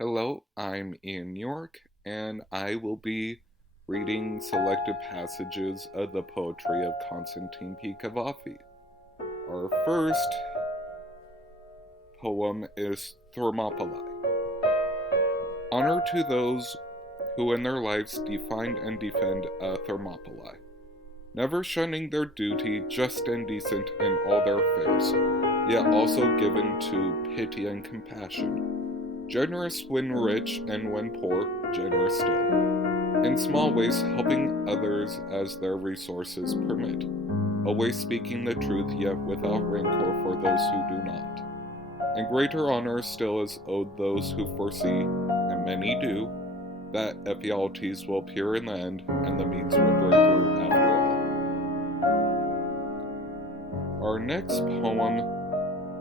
Hello, I'm Ian York, and I will be reading selected passages of the poetry of Constantine P. Cavafy. Our first poem is Thermopylae. Honor to those who in their lives define and defend a Thermopylae, never shunning their duty, just and decent in all their affairs, yet also given to pity and compassion. Generous when rich, and when poor, generous still. In small ways, helping others as their resources permit. Always speaking the truth, yet without rancor for those who do not. And greater honor still is owed those who foresee, and many do, that ephialtes will appear in the end, and the means will break through after all. Our next poem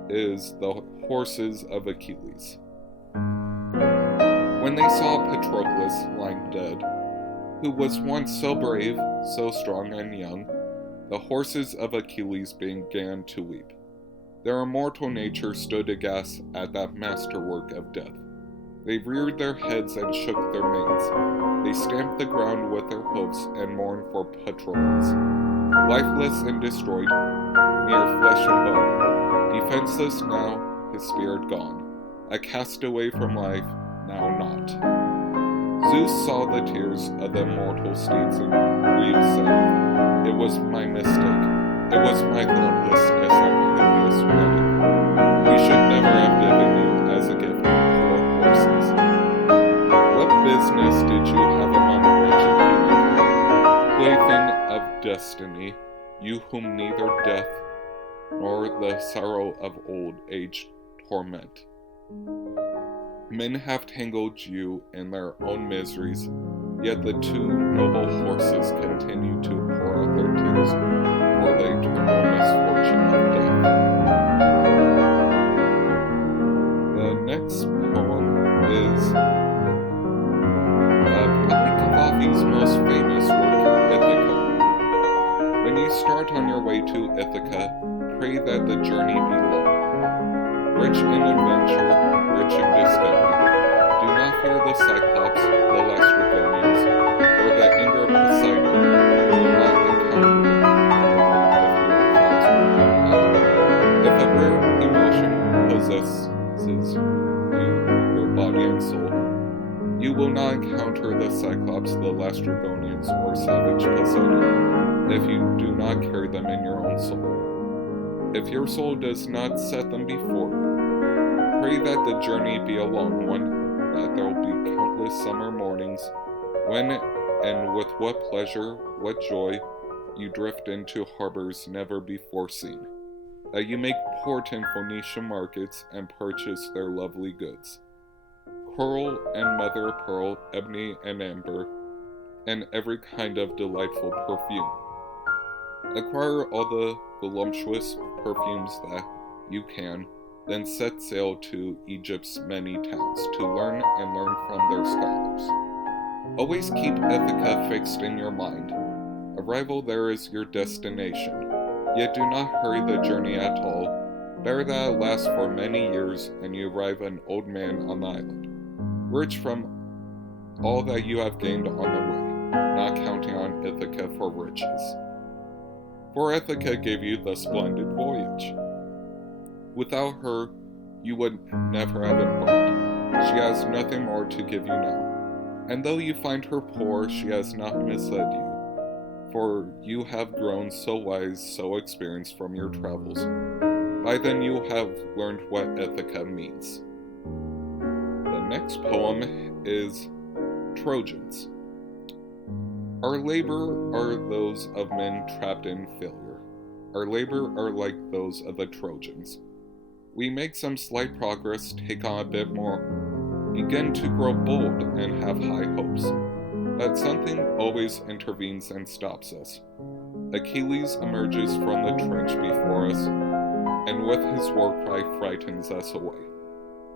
is The Horses of Achilles. When they saw Patroclus lying dead, who was once so brave, so strong and young, the horses of Achilles began to weep. Their immortal nature stood aghast at that masterwork of death. They reared their heads and shook their manes. They stamped the ground with their hoofs and mourned for Patroclus. Lifeless and destroyed, mere flesh and bone, defenseless now, his spirit gone, a castaway from life, now not. Zeus saw the tears of the immortal steeds and grieved, said, "It was my mistake. It was my thoughtlessness and hideous wedding. We should never have given you as a gift for horses. What business did you have among wretched human, plaything of destiny, you whom neither death nor the sorrow of old age torment? Men have tangled you in their own miseries, yet the two noble horses continue to pour out their tears for the eternal misfortune of death." The next poem is probably Cavafy's most famous work, Ithaca. When you start on your way to Ithaca, pray that the journey be long, rich in adventure, rich in discovery. Do not fear the Cyclops, the Lastrygonians, or the anger of Poseidon. Do not encounter them. If a rare emotion possesses you, your body and soul, you will not encounter the Cyclops, the Lastrygonians, or savage Poseidon if you do not carry them in your own soul. If your soul does not set them before you, pray that the journey be a long one, that there will be countless summer mornings when and with what pleasure, what joy, you drift into harbors never before seen, that you make port in Phoenician markets and purchase their lovely goods, coral and mother of pearl, ebony and amber, and every kind of delightful perfume. Acquire all the voluptuous perfumes that you can, then set sail to Egypt's many towns to learn and learn from their scholars. Always keep Ithaca fixed in your mind. Arrival there is your destination, yet do not hurry the journey at all. Bear that it lasts for many years, and you arrive an old man on the island, rich from all that you have gained on the way, not counting on Ithaca for riches. For Ithaca gave you the splendid voyage. Without her, you would never have embarked. She has nothing more to give you now. And though you find her poor, she has not misled you. For you have grown so wise, so experienced from your travels. By then you have learned what Ithaca means. The next poem is Trojans. Our labor are those of men trapped in failure. Our labor are like those of the Trojans. We make some slight progress, take on a bit more, begin to grow bold and have high hopes. But something always intervenes and stops us. Achilles emerges from the trench before us, and with his war cry frightens us away.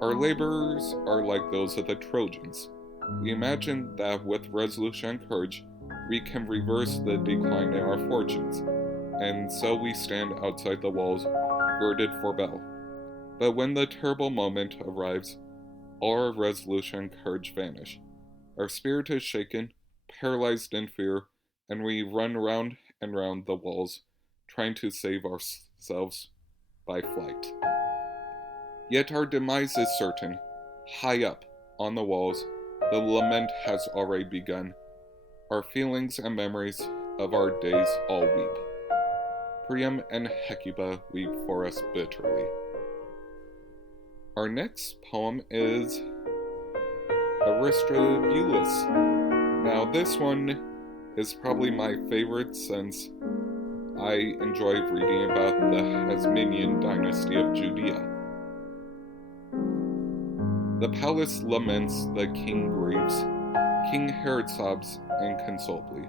Our labors are like those of the Trojans. We imagine that with resolution and courage, we can reverse the decline in our fortunes, and so we stand outside the walls, girded for battle. But when the terrible moment arrives, All our resolution and courage vanish. Our spirit is shaken, paralyzed in fear, and we run round and round the walls, trying to save ourselves by flight. Yet our demise is certain. High up, on the walls, the lament has already begun. Our feelings and memories of our days all weep. Priam and Hecuba weep for us bitterly. Our next poem is Aristobulus. Now this one is probably my favorite since I enjoy reading about the Hasmonean dynasty of Judea. The palace laments, the king grieves, King Herod sobs inconsolably.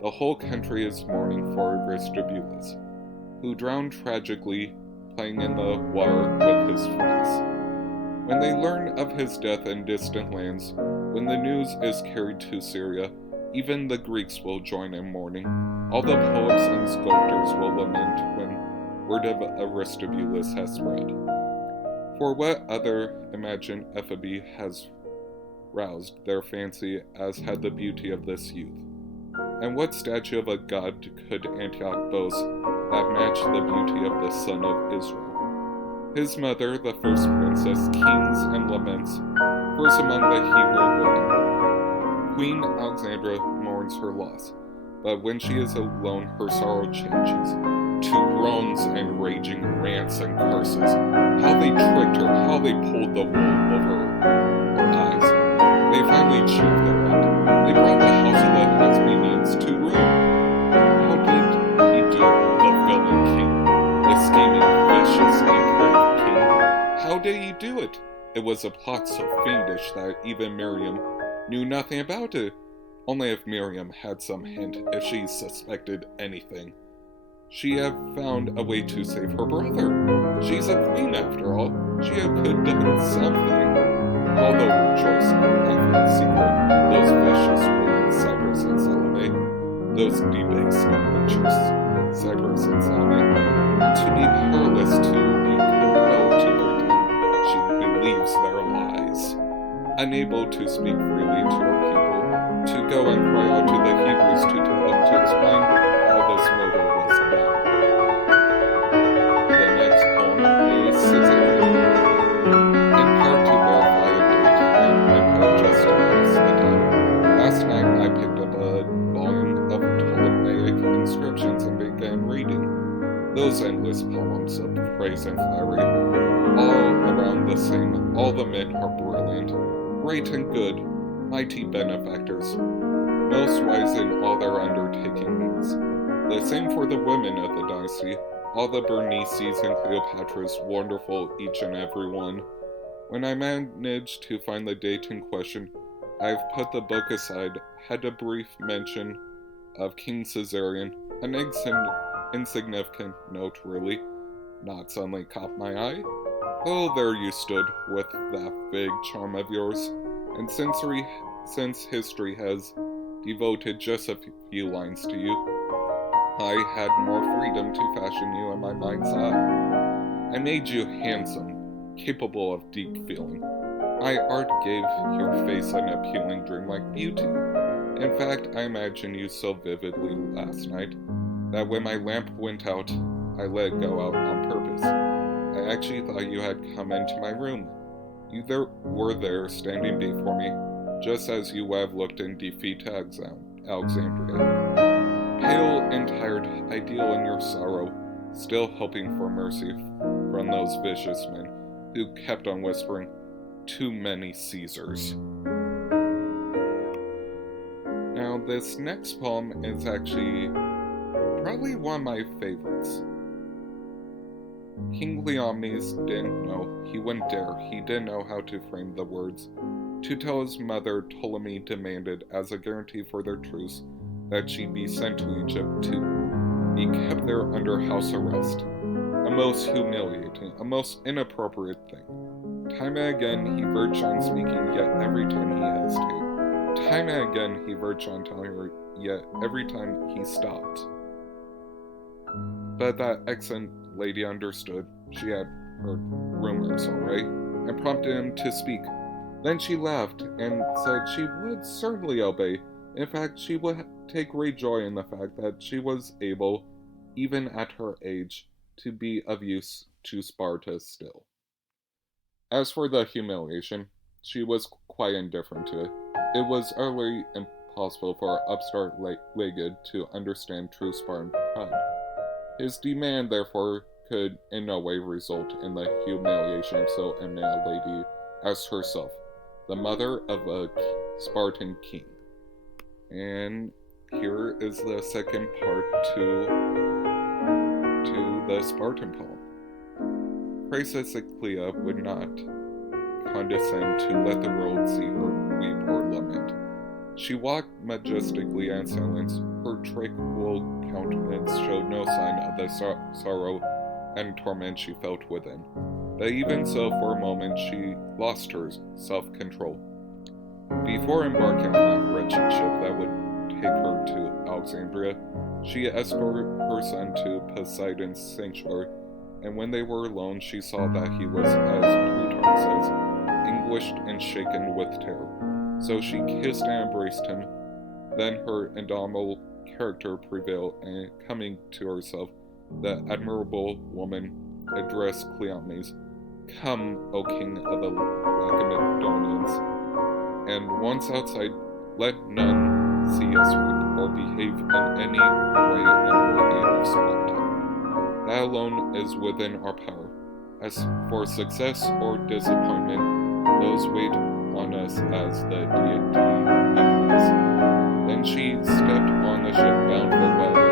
The whole country is mourning for Aristobulus, who drowned tragically playing in the water with his friends. When they learn of his death in distant lands, when the news is carried to Syria, even the Greeks will join in mourning. All the poets and sculptors will lament when word of Aristobulus has spread. For what other imagined effigy has roused their fancy as had the beauty of this youth? And what statue of a god could Antioch boast that matched the beauty of the son of Israel? His mother, the first princess, kings and laments, first among the Hebrew women. Queen Alexandra mourns her loss, but when she is alone, her sorrow changes to groans and raging rants and curses. How they tricked her, how they pulled the wool over her eyes. They finally achieved their end. They brought the house of the Hasmoneans to ruin. How did he do it, the villain king, the scheming, vicious, and cruel king? How did he do it? It was a plot so fiendish that even Miriam knew nothing about it. Only if Miriam had some hint, if she suspected anything. She had found a way to save her brother. She's a queen after all. She could have done something. Although rejoicing in the secret, those vicious women, Cyprus and Salome, those debased creatures, Cyprus and Salome, to be powerless to be compelled to pretend she believes their lies, unable to speak freely to her people, to go and cry out to the Hebrews to explain how this murder was done. The next poem is Caesarion, in part to verify a date and in part just to pass the time. Last night I picked up a volume of Ptolemaic inscriptions and began reading. Those endless poems of praise and flattery, all around the same, all the men are brilliant, great and good, mighty benefactors, most wise in all their undertakings. The same for the women of the dynasty, all the Bernices and Cleopatras, wonderful each and every one. When I managed to find the date in question, I've put the book aside, had a brief mention of King Caesarion, an insignificant note really, not suddenly caught my eye. Oh, there you stood with that big charm of yours, and since history has devoted just a few lines to you, I had more freedom to fashion you in my mind's eye. I made you handsome, capable of deep feeling. My art gave your face an appealing dreamlike beauty. In fact, I imagined you so vividly last night that when my lamp went out, I let it go out on purpose. I actually thought you had come into my room. You were there standing before me, just as you would have looked in defeat to Alexandria. Pale and tired, ideal in your sorrow, still hoping for mercy from those vicious men who kept on whispering, "Too many Caesars." Now, this next poem is actually probably one of my favorites. King Cleomenes didn't know, he wouldn't dare, he didn't know how to frame the words. To tell his mother, Ptolemy demanded, as a guarantee for their truce, that she be sent to Egypt to be kept there under house arrest. A most humiliating, a most inappropriate thing. Time and again he verged on speaking, yet every time he hesitated. Time and again he verged on telling her, yet every time he stopped. But that excellent lady understood. She had heard rumors already, and prompted him to speak. Then she laughed and said she would certainly obey. In fact, she would take great joy in the fact that she was able, even at her age, to be of use to Sparta still. As for the humiliation, she was quite indifferent to it. It was utterly impossible for upstart Legid to understand true Spartan pride. His demand, therefore, could in no way result in the humiliation of so eminent a lady as herself, the mother of a Spartan king. And here is the second part to the Spartan poem. Praesiclia would not condescend to let the world see her weep or lament. She walked majestically in silence. Her tranquil countenance showed no sign of the sorrow and torment she felt within. But even so, for a moment, she lost her self-control. Before embarking on the wretched ship that would take her to Alexandria, she escorted her son to Poseidon's sanctuary, and when they were alone, she saw that he was, as Plutarch says, anguished and shaken with terror. So she kissed and embraced him. Then her indomitable character prevailed, and coming to herself, the admirable woman addressed Cleomenes, "Come, O king of the Lacedaemonians, and once outside, let none see us weep or behave in any way unworthy of Sparta. That alone is within our power. As for success or disappointment, those wait on us as the deity decrees." Then she stepped on the ship bound for whatever